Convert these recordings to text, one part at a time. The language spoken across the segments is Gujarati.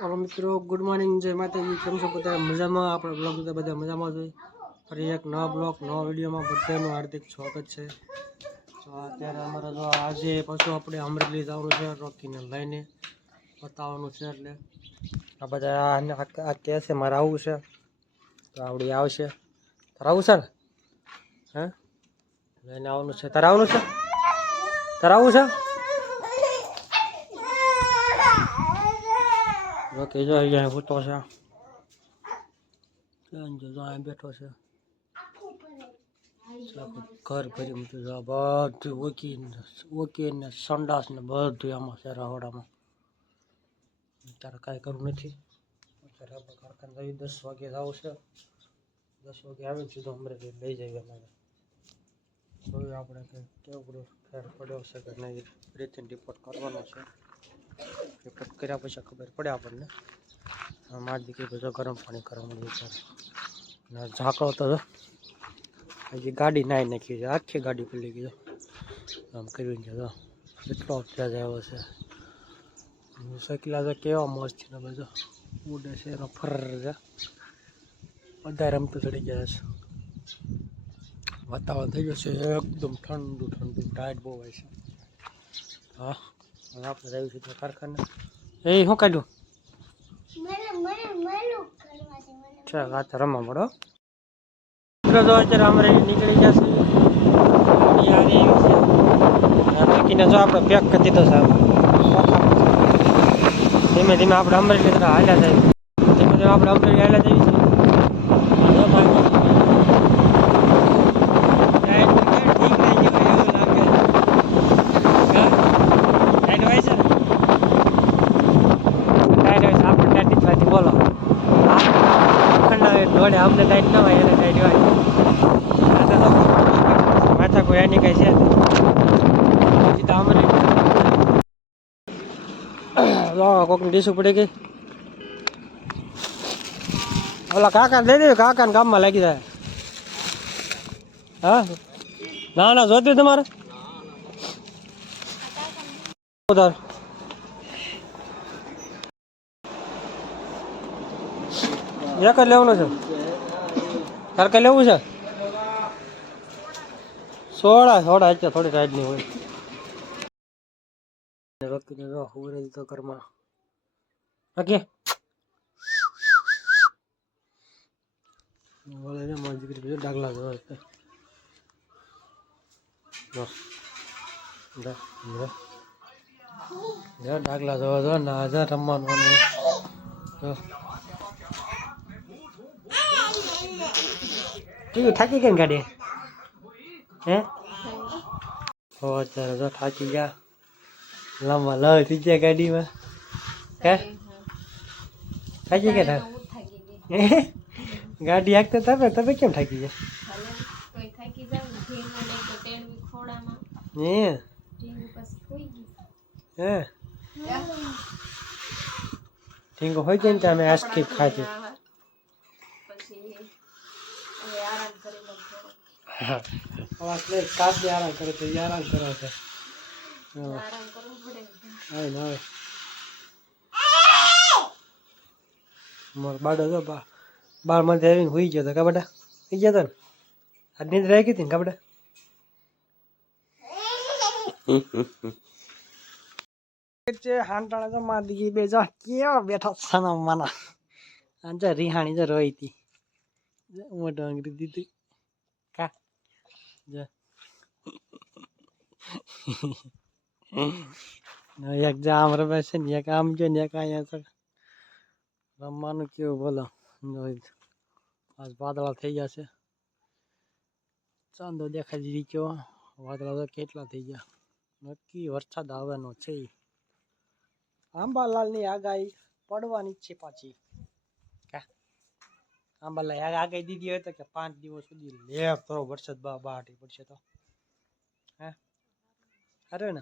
હવે મિત્રો ગુડ મોર્નિંગ જય માતાજી. કેમ છો બધા? મજામાં? આપણે બ્લોગ બધા બધા મજામાં જોઈએ ફરી એક નવા બ્લોગ નવા વિડીયોમાં બધાનું હાર્દિક સ્વાગત છે. તો અત્યારે અમારે જો આજે પાછું આપણે અમરેલી જવાનું છે, રોકીને લઈને બતાવવાનું છે એટલે. આ બધા આ કહે છે, મારે આવવું છે. તો આવડી આવશે. તારે આવવું છે હે? લઈને આવવાનું છે. તારે આવવાનું છે? તારે આવવું છે? રોકી જો અહીંયા સૂતો છે ત્યાં જો જો અહીંયા બેઠો છે આખું ઘર ભરી મૂક્યું છે આ બધું ઓકીને ઓકીને સંડાસ ને બધું આમાં છે રહોડામાં અત્યારે કાંઈ કરવું નથી અત્યારે આપણે કારખાને જઈ દસ વાગે જવું છે દસ વાગે આવીને સીધો અમરેલી લઈ જઈએ અમારે જોયું આપણે કે કેવું બધું ફેર પડ્યો છે કે નહીં રીતેન રિપોર્ટ કરવાનો છે રિપોર્ટ કર્યા પછી ખબર પડે આપણને. મારી દીકરી બધો ગરમ પાણી કરવા મળ્યું છે. અને ઝાકળો તો. હજી ગાડી નાઈ નાખી છે. આખી ગાડી પડી ગઈ આમ કર્યું છે તો. એટલો અભ્યાસ આવ્યો છે. શકીલા તો કેવા મોજ છે ને બધો. ઉડે છે એનો ફર છે. બધા રમતું ચડી ગયા છે. વાતાવરણ થઈ ગયું છે. એકદમ ઠંડુ ઠંડુ. ટાઈટ બહુ હોય છે. હા. હવે આપણે જઈએ છીએ કારખાને એ શું કાઢ્યું છે વાત રમવા મળો. મિત્રો તો અત્યારે અમારે નીકળી ગયા છે ગાડી આવી છે. આ બાકીને જો આપણે પેક કરી દીધો છે ધીમે ધીમે આપણે અમરેલી તરફ હાલ્યા જાય ધીમે ધીમે આપણે અમરેલી હાલ્યા જઈએ છીએ જો બાકી ટાઈટ તો કાંઈ ઠીક નહીં જેવું એવું લાગે હા ટાઈટ હોય છે ને ટાઈટ હોય છે આપણે ટાઈટ જ પાછી બોલો દોડે અમને ટાઈટ ન હોય, એને ટાઈટ હોય માથા કોઈ એની કઈ છે. પછી તો પડી ગઈ. ઓલા કાકા દઈ દે કાકાને કામમાં લાગી જાય. હા? ના ના, જોતી તમારે? એક જ લેવાનું છે. તારે કઈ લેવું છે? સોડા સોડા અત્યારે થોડી ટાઈટની હોય. રોકીને જો હુરે દીધો ઘરમાં. ઓકે બોલે મારી દીકરી ડાગલા જો. ડાગલા ના રમવાનું જો. કેવી થાકી ને ગાડી? હે? હો, અત્યારે તો થાકી ગયા. લાંબા લવ થઈ ગયા ગાડીમાં. હે? થાકી ગયા હે? ગાડી હાંકતા તમે તમે કેમ થાકી ગયા? હે? ઠીંગો હોય જાય ને ત્યાં અમે આઈસ્ક્રીમ ખાધી. હા અવાજ નહીં કાપી આરામ કરે તો ઈ આરામ કરે છે હા આવે ને આવે મારો બાડો તો બા બાળમાંથી આવીને હોઈ ગયો હતો કા બેટા હોઈ ગયો હતો ને આજ નીંદર આવી ગઈ હતી ને કા બેટા છે હાંટાણા તો મારી દીકરી બે જા કેવા બેઠા સના માના આ જો રિહાણી જો રોઈ હતી મોટો અંગરી દીધી કા જો એક જા આમ રમે છે ને એક આમ જો એક અહીંયા રમવાનું કેવું બોલો આજ વાદળા થઈ ગયા છે ચાંદો દેખાઈ દીધી કેવો વાદળા તો કેટલા થઈ ગયા નક્કી વરસાદ આવવાનો છે આંબાલાલની આગાહી પડવાની છે પાછી આંબાલાલ આ- આગળ દીધી હોય તો કે પાંચ દિવસ સુધી લે, થોડો વરસાદ બા બહાટી પડશે તો. હે? અરે ને,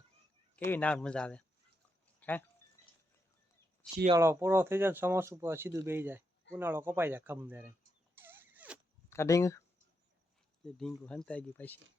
કેવી ના મજા આવે. હે? શિયાળો પૂરો થઈ જાય સમોસું પર સીધું બેસી જાય. ઉનાળો કપાઈ જાય ખમ દરે કા ડીંગ ડીંગું હંતાઈ ગયું પછી.